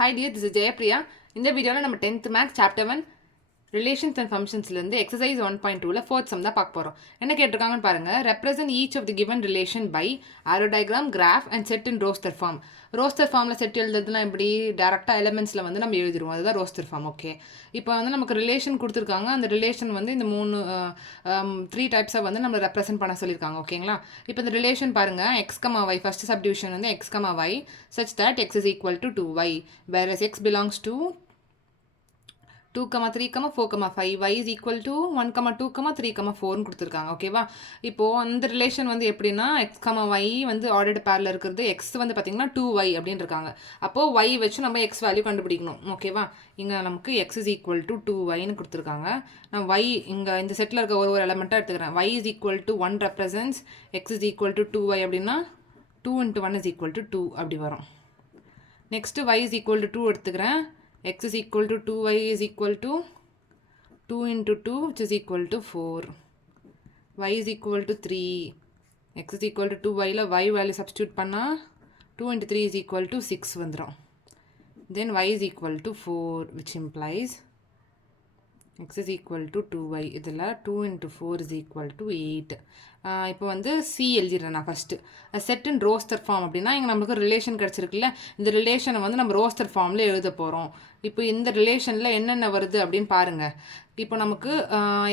Hi dear, this is Jayapriya. இந்த வீடியோவில் நம்ம 10th maths chapter 1 relations and ஃபங்க்ஷன்ஸ்லேருந்து எக்ஸசைஸ் 1.2ல ஃபோர்த் சம் தான் பார்க்க போகிறோம். என்ன கேட்டிருக்காங்கன்னு பாருங்கள். Represent each of the given relation by arrow diagram, graph and set in roster form. Roster ஃபார்மில் செட் எழுதுறதுனா எப்படி டேரெக்டாக எலிமெண்ட்ஸில் வந்து நம்ம எழுதிடுவோம். அதுதான் ரோஸ்டர் ஃபார்ம். ஓகே, இப்போ வந்து நமக்கு ரிலேஷன் கொடுத்துருக்காங்க. அந்த ரிலேஷன் வந்து இந்த 3 டைப்ஸாக வந்து நம்ம ரெப்ரசென்ட் பண்ண சொல்லியிருக்காங்க. ஓகேங்களா, இப்போ இந்த ரிலேஷன் பாருங்கள். X comma y, first subdivision வந்து x comma y such that x is equal to 2y, whereas x belongs to 2, 3, 4, 5, y is equal to 1, 2, 3, 4 கொடுத்துருக்காங்க. ஓகேவா, இப்போது அந்த ரிலேஷன் வந்து எப்படின்னா எக்ஸ் கமா ஒய் வந்து ஆர்டர்டு பேரில் இருக்கிறது. எக்ஸ் வந்து பார்த்திங்கன்னா 2y அப்படின்னு இருக்காங்க. அப்போது ஒய் வச்சு நம்ம எக்ஸ் வேல்யூ கண்டுபிடிக்கணும். ஓகேவா, இங்கே நமக்கு எக்ஸ் இஸ் ஈக்குவல் டு 2yன்னு கொடுத்துருக்காங்க. நான் ஒய் இங்கே இந்த செட்டில் இருக்க ஒரு எலமெண்ட்டாக எடுத்துக்கிறேன். y is equal to 1 represents x is equal to 2y அப்படின்னா 2 into 1 is equal to 2 அப்படி வரும். Next y is equal to 2 எடுத்துக்கிறேன். x is equal to 2y is equal to 2 into 2 which is equal to 4. y is equal to 3. x is equal to 2yல y value substitute பண்ணால் 2 into 3 is equal to 6 வந்துடும். Then y is equal to 4 which implies x is equal to 2y. இதில் 2 into 4 is equal to 8. இப்போ வந்து C எழுதிடுறேன் நான் first. Set in roster form அப்படின்னா இங்கே நம்மளுக்கு ரிலேஷன் கிடச்சிருக்குல்ல, இந்த ரிலேஷனை வந்து நம்ம ரோஸ்டர் ஃபார்மில் எழுத போகிறோம். இப்போ இந்த ரிலேஷனில் என்னென்ன வருது அப்படின்னு பாருங்கள். இப்போ நமக்கு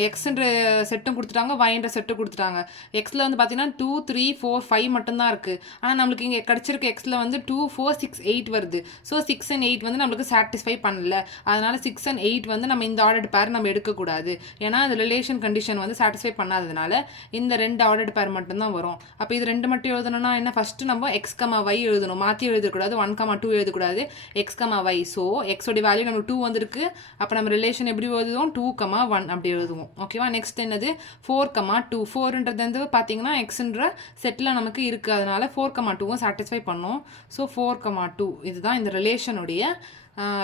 எக்ஸுன்ற செட்டும் கொடுத்துட்டாங்க, ஒய்ன்ற செட்டும் கொடுத்துட்டாங்க. எக்ஸில் வந்து பார்த்தீங்கன்னா 2, 3, 4, 5 மட்டும்தான் இருக்குது. ஆனால் நம்மளுக்கு இங்கே கிடச்சிருக்க எக்ஸில் வந்து 2, 4, 6, 8 வருது. ஸோ 6 and 8 வந்து நம்மளுக்கு சாட்டிஸ்ஃபை பண்ணல. அதனால் 6 and 8 வந்து நம்ம இந்த ஆர்டர்டு பேர் நம்ம எடுக்கக்கூடாது. ஏன்னா அந்த ரிலேஷன் கண்டிஷன் வந்து சாட்டிஸ்ஃபை பண்ணாததுனால இந்த 2 ஆர்டர்டு பேர் மட்டும்தான் வரும். அப்போ இது 2 மட்டும் எழுதணும்னா என்ன, ஃபஸ்ட்டு நம்ம எக்ஸ் கமா ஒய் எழுதணும். மாற்றி எழுதக்கூடாது, 1, 2 எழுதக்கூடாது, எக்ஸ் கமா ஒய். ஸோ எக்ஸோட வேல்யூ நமக்கு 2 வந்திருக்கு. அப்போ நம்ம ரிலேஷன் எப்படி எழுதுவோம், 2, 1 அப்படி எழுதுவோம். ஓகேவா, நெக்ஸ்ட் என்னது 4, 2. 4ன்றது வந்து பார்த்தீங்கன்னா எக்ஸுன்ற செட்டில் நமக்கு இருக்குது. அதனால் 4, 2வும் சாட்டிஸ்ஃபை பண்ணும். ஸோ 4, 2 இதுதான் இந்த ரிலேஷனுடைய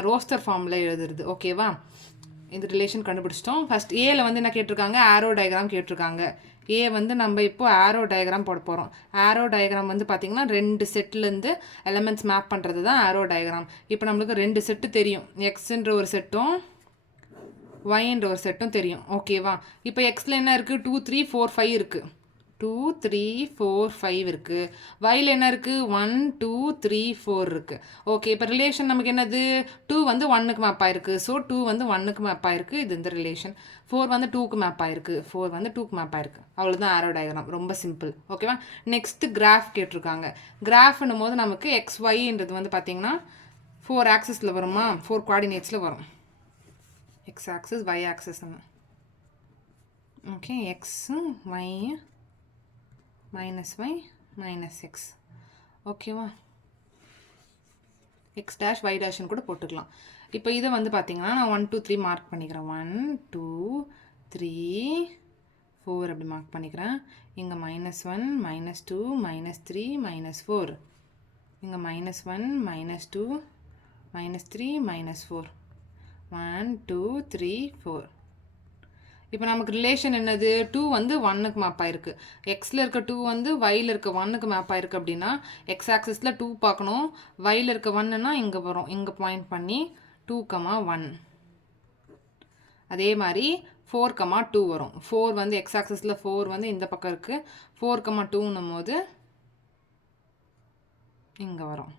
ரோஸ்டர் ஃபார்மில் எழுதுறது. ஓகேவா, இந்த ரிலேஷன் கண்டுபிடிச்சிட்டோம். ஃபஸ்ட் ஏல வந்து என்ன கேட்டிருக்காங்க, ஆரோ டயக்ராம் கேட்டிருக்காங்க. ஏ வந்து நம்ம இப்போ ஆரோ டயக்ராம் போட போகிறோம். ஆரோ டயக்ராம் வந்து பார்த்திங்கன்னா 2 செட்லேருந்து எலமெண்ட்ஸ் மேப் பண்ணுறது தான் ஆரோ டயக்ராம். இப்போ நம்மளுக்கு 2 செட்டு தெரியும், எக்ஸுன்ற ஒரு செட்டும் ஒய்ன்ற ஒரு செட்டும் தெரியும். ஓகேவா, இப்போ எக்ஸில் என்ன இருக்குது, 2, 3, 4, 5 இருக்குது. 2, 3, 4, 5 இருக்குது. ஒயில் என்ன இருக்குது, 1, 2, 3, 4 இருக்குது. ஓகே, இப்போ ரிலேஷன் நமக்கு என்னது, 2 வந்து 1க்கு மேப் ஆயிருக்கு. ஸோ 2 வந்து 1க்கு மேப் ஆயிருக்கு. இது இந்த ரிலேஷன். 4 வந்து 2க்கு மேப் ஆயிருக்கு. 4 வந்து 2க்கு மேப் ஆயிருக்கு. அவ்வளோதான் ஆரோ டயக்ராம், ரொம்ப சிம்பிள். ஓகேவா, நெக்ஸ்ட்டு கிராஃப் கேட்டிருக்காங்க. கிராஃப்னும் போது நமக்கு எக்ஸ் ஒய்ன்றது வந்து பார்த்திங்கன்னா 4 ஆக்சஸில் வருமா, 4 கோஆர்டினேட்ஸில் வரும். x axis y axis. Okay, x y minus y minus x. ஓகேவா, x dash y dashன்னு கூட போட்டுக்கலாம். இப்போ இதை வந்து பார்த்தீங்கன்னா நான் 1, 2, 3 மார்க் பண்ணிக்கிறேன். 1, 2, 3, 4 அப்படி மார்க் பண்ணிக்கிறேன். இங்கே -1, -2, -3, -4. இங்கே -1, -2, -3, -4. 1, 2, 3, 4. இப்போ நமக்கு ரிலேஷன் என்னது, 2 வந்து 1க்கு மேப் ஆயிருக்கு. எக்ஸில் இருக்க 2 வந்து ஒயில் இருக்க 1க்கு மேப் ஆயிருக்கு. அப்படின்னா எக்ஸ் ஆக்சிஸில் 2 பார்க்கணும், ஒயில் இருக்க 1ன்னா இங்கே வரும். இங்கே பாயிண்ட் பண்ணி 2, 1. அதே மாதிரி 4, 2 வரும். 4 வந்து எக்ஸ் ஆக்சிஸில் 4 வந்து இந்த பக்கம் இருக்குது. 4, 2ன்னும் போது இங்கே வரும்.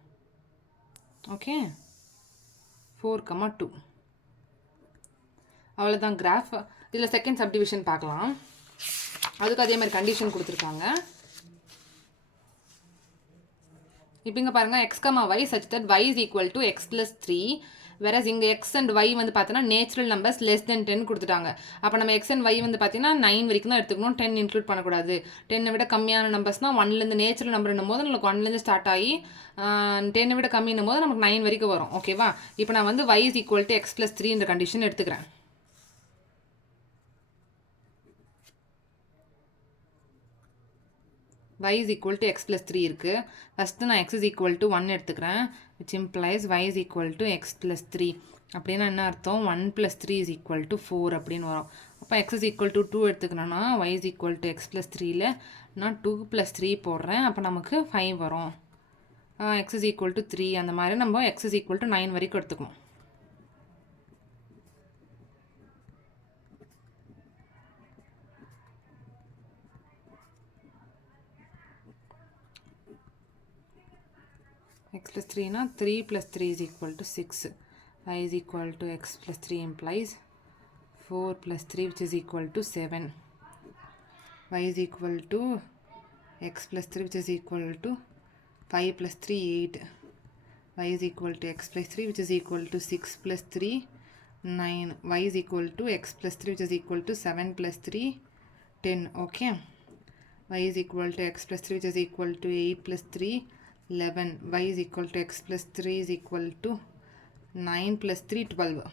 ஓகே, 4, 2. அவ்வளோதான் கிராஃப். இதில் செகண்ட் சப்டிவிஷன் பார்க்கலாம். அதுக்கு அதே மாதிரி கண்டிஷன் கொடுத்துருக்காங்க. இப்போ இங்கே பாருங்கள், x comma y such that y is equal to x plus 3. Whereas இங்கே எக்ஸ் அண்ட் ஒய் வந்து பார்த்தோன்னா நேச்சுரல் நம்பர்ஸ் லெஸ் தென் 10 கொடுத்துட்டாங்க. அப்போ நம்ம எக்ஸ் அண்ட் ஒய் வந்து பார்த்தீங்கன்னா 9 வரைக்கும் தான் எடுத்துக்கணும், 10 இன்க்ளூட் பண்ணக்கூடாது. 10 விட கம்மியான நம்பர்ஸ்னால் 1லேருந்து நேச்சுரல் நம்பர்னும் போது நமக்கு 1லேருந்து ஸ்டார்ட் ஆகி 10 விட கம்மின்னும் போது நமக்கு 9 வரைக்கும் வரும். ஓகேவா, இப்போ நான் வந்து y is equal to x plus 3 condition எடுத்துக்கிறேன். y is equal to x plus 3 இருக்குது. ஃபஸ்ட்டு நான் x is equal to 1 எடுத்துக்கிறேன், which implies y is equal to x plus 3. அப்படின்னா என்ன அர்த்தம், 1 plus 3 is equal to 4 அப்படின்னு வரும். அப்போ x is equal to 2 எடுத்துக்கணும்னா y is equal to x plus 3ல நான் 2 plus 3 போடுறேன். அப்போ நமக்கு 5 வரும். எக்ஸ் இஸ் ஈக்குவல் டு 3 அந்த மாதிரி நம்ம எக்ஸ் இஸ் ஈக்குவல் டு 9 வரைக்கும் எடுத்துக்கணும். x plus 3 na 3 plus 3 is equal to 6. Y is equal to x plus 3 implies 4 plus 3 which is equal to 7. Y is equal to x plus 3 which is equal to 5 plus 3 8. Y is equal to x plus 3 which is equal to 6 plus 3 9. Y is equal to x plus 3 which is equal to 7 plus 3 10. Okay. Y is equal to x plus 3 which is equal to 8 plus 3 11. Y is equal to x plus 3 is equal to 9 plus 3 12.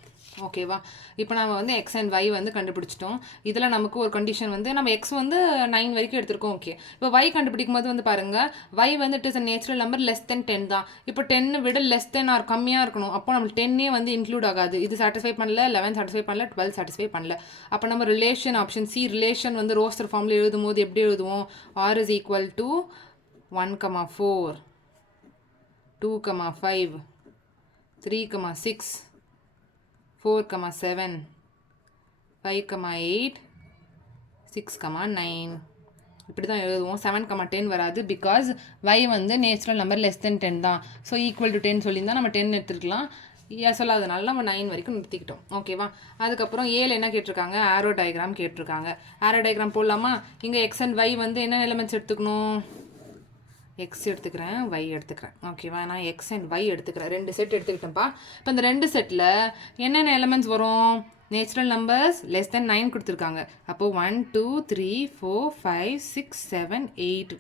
ஓகேவா? இப்போ நம்ம வந்து X and y வந்து கண்டுபிடிச்சிட்டோம். இதில் நமக்கு ஒரு condition வந்து நம்ம எக்ஸ் வந்து 9 வரைக்கும் எடுத்திருக்கோம். ஓகே, இப்போ ஒய் கண்டுபிடிக்கும் போது வந்து பாருங்கள், ஒய் வந்து it is a natural number less than 10 தான். இப்போ 10 விட லெஸ் தென் ஆர் கம்மியாக இருக்கணும். அப்போ நம்மளுக்கு 10 வந்து இன்க்ளூட் ஆகாது. இது சாட்டிஸ்ஃபை பண்ணல, 11 சாட்டிஸ்ஃபை பண்ணல, 12 சாட்டிஸ்ஃபை பண்ணல. அப்போ நம்ம ரிலேஷன் ஆப்ஷன் சி ரிலேஷன் வந்து ரோஸ்டர் ஃபார்மில் எழுதும் போது எப்படி எழுதுவோம்? ஆர் இஸ் ஈக்குவல் டு 1,4 2,5 3,6 4,7 5,8 6,9 இப்படி தான் எழுதுவோம். 7,10 வராது. பிகாஸ் y வந்து நேச்சுரல் நம்பர் லெஸ் தென் 10 தான். ஸோ ஈக்குவல் டு 10 சொல்லியிருந்தால் நம்ம 10 எடுத்துருக்கலாம். சொல்லாதனால நம்ம 9 வரைக்கும் நிறுத்திக்கிட்டோம். ஓகேவா? அதுக்கப்புறம் ஏழு என்ன கேட்டிருக்காங்க? ஆரோ டயக்ராம் கேட்டிருக்காங்க. ஆரோ டயக்ராம் போடலாமா? இங்கே எக்ஸ் அண்ட் ஒய் வந்து என்ன எலிமெண்ட்ஸ் எடுத்துக்கணும்? எக்ஸ் எடுத்துக்கிறேன், ஒய் எடுத்துக்கிறேன். ஓகேவா? நான் எக்ஸ் அண்ட் ஒய் எடுத்துக்கிறேன். 2 செட் எடுத்துக்கிட்டேன்ப்பா. இப்போ இந்த 2 செட்டில் என்னென்ன எலிமெண்ட்ஸ் வரும்? நேச்சுரல் நம்பர்ஸ் லெஸ் தென் 9 கொடுத்துருக்காங்க. அப்போது 1 2 3 4 5 6 7 8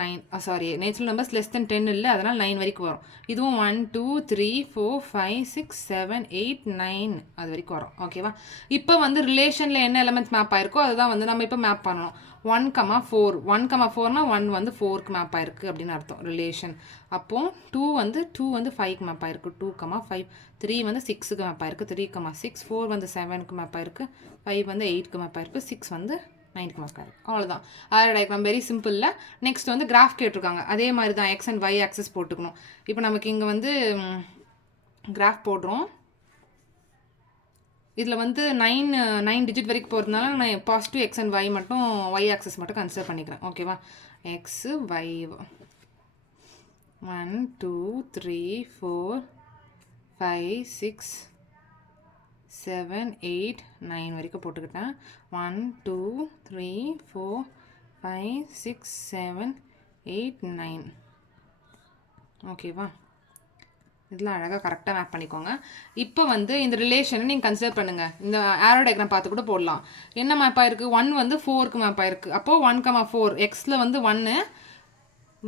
9 sorry natural numbers less than 10 இல்லை, அதனால் 9 வரைக்கும் வரும். இதுவும் 1 2 3 4 5 6 7 8 9 அது வரைக்கும் வரும். ஓகேவா? இப்போ வந்து ரிலேஷனில் என்ன எலிமெண்ட்ஸ் மேப் ஆயிருக்கோ அதுதான் வந்து நம்ம இப்போ மேப் பண்ணணும். 1,4 1,4னா 1 வந்து 4க்கு மேப் ஆயிருக்கு அப்படின்னு அர்த்தம் ரிலேஷன். அப்போது 2 வந்து 5க்கு மேப் ஆயிருக்கு 2,5 3 வந்து 6க்கு மேப் ஆயிருக்கு 3,6 4 வந்து 7க்கு மேப் ஆயிருக்கு 5 வந்து 8க்கு மேப் ஆயிருக்கு 6 வந்து 9க்கு மேப் ஆயிருக்கு. அவ்வளோதான் ஆரோ டயக்ராம். வெரி சிம்பிளில். நெக்ஸ்ட் வந்து கிராஃப் கேட்டிருக்காங்க. அதே மாதிரி தான் எக்ஸ் அண்ட் ஒய் ஆக்சஸ் போட்டுக்கணும். இப்போ நமக்கு இங்கே வந்து கிராஃப் போடுறோம். இதில் வந்து 9 டிஜிட் வரைக்கும் போகிறதுனால நான் பாசிட்டிவ் எக்ஸ் அண்ட் ஒய் மட்டும் ஒய் ஆக்சஸ் மட்டும் கன்சிடர் பண்ணிக்கிறேன். ஓகேவா? எக்ஸு ஒய் 1 2 3 4 5 6 7 8 9 வரைக்கும் போட்டுக்கிட்டேன். 1 2 3 4 5 6 7 8 9. ஓகேவா? இதெல்லாம் அழகாக கரெக்டாக மேப் பண்ணிக்கோங்க. இப்போ வந்து இந்த ரிலேஷனை நீங்கள் கன்சிடர் பண்ணுங்கள். இந்த ஆரோ டயக்ராம் பார்த்து கூட போடலாம். என்ன மேப் ஆயிருக்கு? 1 வந்து 4க்கு மேப் ஆயிருக்கு. அப்போது 1,4 எக்ஸில் வந்து 1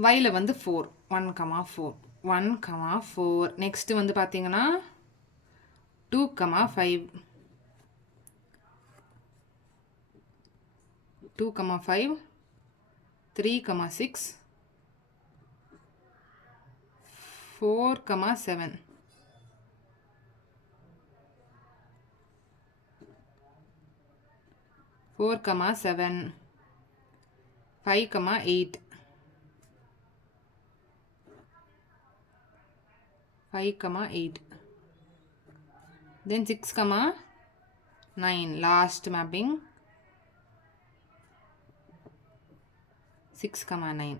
ஒயில் வந்து 4 1,4 1,4. நெக்ஸ்ட்டு வந்து பார்த்தீங்கன்னா 2,5 2,5 3,6 4,7 4,7 5,8 5,8 then 6,9 last mapping 6,9.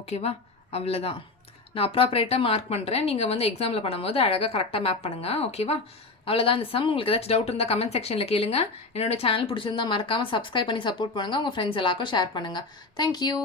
ஓகேவா? அவ்வளோதான். நான் அப்ராப்ரேட்டாக மார்க் பண்ணுறேன். நீங்கள் வந்து எக்ஸாமில் பண்ணும்போது அழகாக கரெக்டாக மேப் பண்ணுங்கள். ஓகேவா? அவ்வளோதான் இந்த சம். உங்களுக்கு ஏதாச்சும் டவுட் இருந்தால் கமெண்ட் செக்ஷனில் கேளுங்க. என்னோட சேனல் பிடிச்சிருந்தா மறக்காமல் சப்ஸ்கிரைப் பண்ணி சப்போர்ட் பண்ணுங்கள். உங்கள் ஃப்ரெண்ட்ஸ் எல்லாருக்கும் ஷேர் பண்ணுங்கள். தேங்க்யூ.